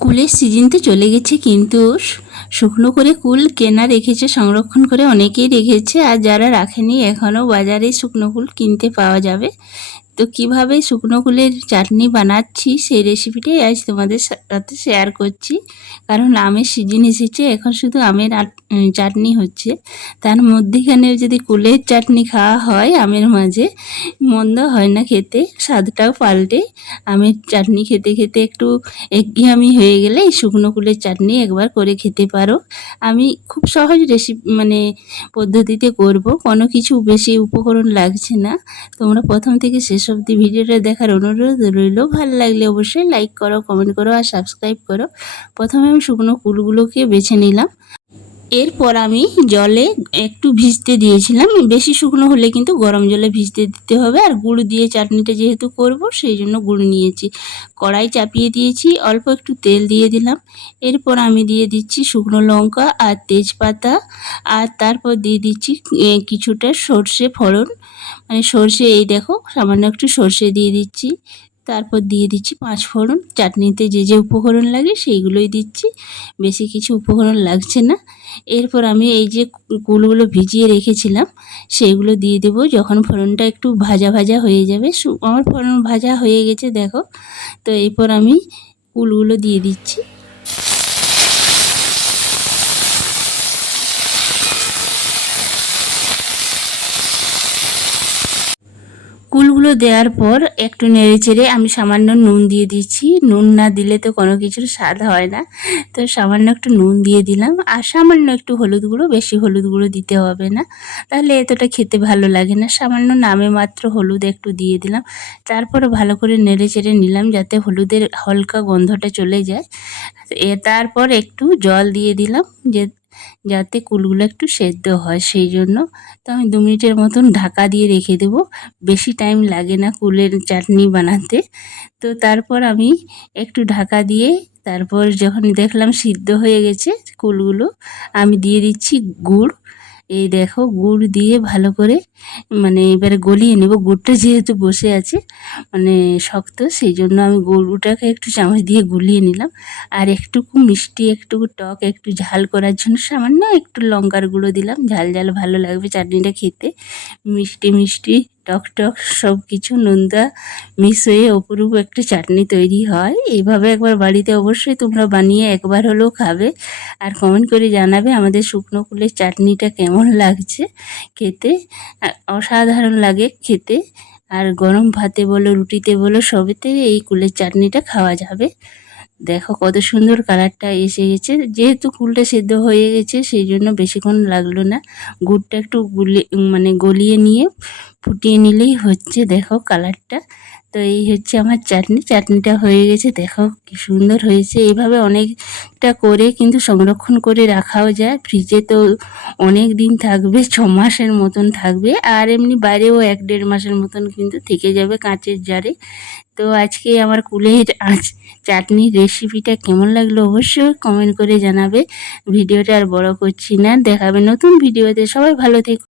কুলের সিজন তো চলে গেছে, কিন্তু শুকনো করে কুল কেনা রেখেছে, সংরক্ষণ করে অনেকেই রেখেছে। আর যারা রাখেনি এখনও বাজারে শুকনো কুল কিনতে পাওয়া যাবে। তো কিভাবে শুকনো কুলের চাটনি বানাচ্ছি সেই রেসিপিটাই আজ তোমাদের সাথে শেয়ার করছি। কারণ আমের সিজন এসেছে, এখন শুধু আমের চাটনি হচ্ছে। তার মধ্যেখানে যদি কুলের চাটনি খাওয়া হয় আমের মাঝে, মন্দ হয় না খেতে, স্বাদটাও পাল্টে। আমের চাটনি খেতে খেতে একটু একঘেয়েমি হয়ে গেলে এই শুকনো কুলের চাটনি একবার করে খেতে পারো। আমি খুব সহজ পদ্ধতিতে করব, কোনো কিছু বেশি উপকরণ লাগছে না। তোমরা প্রথম থেকে শেষ অবধি ভিডিওটা দেখার অনুরোধ রইল। ভালো লাগলে অবশ্যই লাইক করো, কমেন্ট করো আর সাবস্ক্রাইব করো। প্রথমে আমি শুকনো কুলগুলোকে বেছে নিলাম। এরপর আমি জলে একটু ভিজতে দিয়েছিলাম। বেশি শুকনো হলে কিন্তু গরম জলে ভিজতে দিতে হবে। আর গুড় দিয়ে চাটনিটা যেহেতু করব সেই জন্য গুড় নিয়েছি। কড়াই চাপিয়ে দিয়েছি, অল্প একটু তেল দিয়ে দিলাম। এরপর আমি দিয়ে দিচ্ছি শুকনো লঙ্কা আর তেজপাতা, আর তারপর দিয়ে দিচ্ছি কিছুটা সর্ষে ফোড়ন, সর্ষে। এই দেখো সামান্য একটু সর্ষে দিয়ে দিচ্ছি। তারপর দিয়ে দিচ্ছি 5 ফোড়ন। চাটনিতে যে যে উপকরণ লাগে সেইগুলোই দিচ্ছি, বেশি কিছু উপকরণ লাগছে না। এরপর আমি এই যে কুলগুলো ভিজিয়ে রেখেছিলাম সেইগুলো দিয়ে দেবো যখন ফোড়নটা একটু ভাজা ভাজা হয়ে যাবে। আমার ফোড়ন ভাজা হয়ে গেছে দেখো। তো এরপর আমি কুলগুলো দিয়ে দিচ্ছি। কুলগুলো দেওয়ার পর একটু নেড়েচেড়ে আমি সামান্য নুন দিয়ে দিচ্ছি। নুন না দিলে তো কোনো কিছুর স্বাদ হয় না, তো সামান্য একটু নুন দিয়ে দিলাম। আর সামান্য একটু হলুদ গুঁড়ো, বেশি হলুদ গুঁড়ো দিতে হবে না, তাহলে এতটা খেতে ভালো লাগে না। সামান্য নামে মাত্র হলুদ একটু দিয়ে দিলাম। তারপর ভালো করে নেড়েচেড়ে নিলাম যাতে হলুদের হালকা গন্ধটা চলে যায়। তারপর একটু জল দিয়ে দিলাম যাতে কুলগুলো একটু সেদ্ধ হয় সেই জন্য। তো আমি 2 মিনিটের মতন ঢাকা দিয়ে রেখে দেবো। বেশি টাইম লাগে না কুলের চাটনি বানাতে। তো তারপর আমি একটু ঢাকা দিয়ে, তারপর যখন দেখলাম সিদ্ধ হয়ে গেছে কুলগুলো, আমি দিয়ে দিচ্ছি গুড়। এই দেখো গুড় দিয়ে ভালো করে এবারে গলিয়ে নেব। গুড়টা যেহেতু বসে আছে শক্ত, সেই জন্য আমি গুড়টাকে একটু চামচ দিয়ে গুলিয়ে নিলাম। আর একটুকু মিষ্টি, একটুকু টক, একটু ঝাল করার জন্য সামান্য একটু লঙ্কার গুঁড়ো দিলাম। ঝাল ঝাল ভালো লাগবে চাটনিটা খেতে। মিষ্টি মিষ্টি টক টক সব কিছু নোনতা মিক্স হয়ে অপরূপ একটা চাটনি তৈরি হয়। এইভাবে একবার বাড়িতে অবশ্যই তোমরা বানিয়ে একবার হলেও খাবে, আর কমেন্ট করে জানাবে আমাদের শুকনো কুলের চাটনিটা কেমন লাগছে খেতে। অসাধারণ লাগে খেতে। আর গরম ভাতে বলো, রুটিতে বলো, সবেতে এই কুলের চাটনিটা খাওয়া যাবে। দেখো কত সুন্দর কালারটা এসে গেছে। যেহেতু কুলটা সেদ্ধ হয়ে গেছে সেই জন্য বেশিক্ষণ লাগলো না। গুড়টা একটু গলিয়ে নিয়ে ফুটিয়ে নিলেই হচ্ছে। দেখো কালারটা। তো এই হচ্ছে আমার চাটনিটা হয়ে গেছে। দেখো কি সুন্দর হয়েছে। এইভাবে অনেকটা করে কিন্তু সংরক্ষণ করে রাখাও যায়। ফ্রিজে তো অনেক দিন থাকবে, 6 মাসের মতন থাকবে। আর এমনি বাইরেও 1-1.5 মাসের মতন কিন্তু থেকে যাবে কাঁচের জারে। তো আজকে আমার কুলের চাটনির রেসিপিটা কেমন লাগলো অবশ্যই কমেন্ট করে জানাবে। ভিডিওটা আর বড় করছি না, দেখাবে নতুন ভিডিওতে। সবাই ভালো থেকো।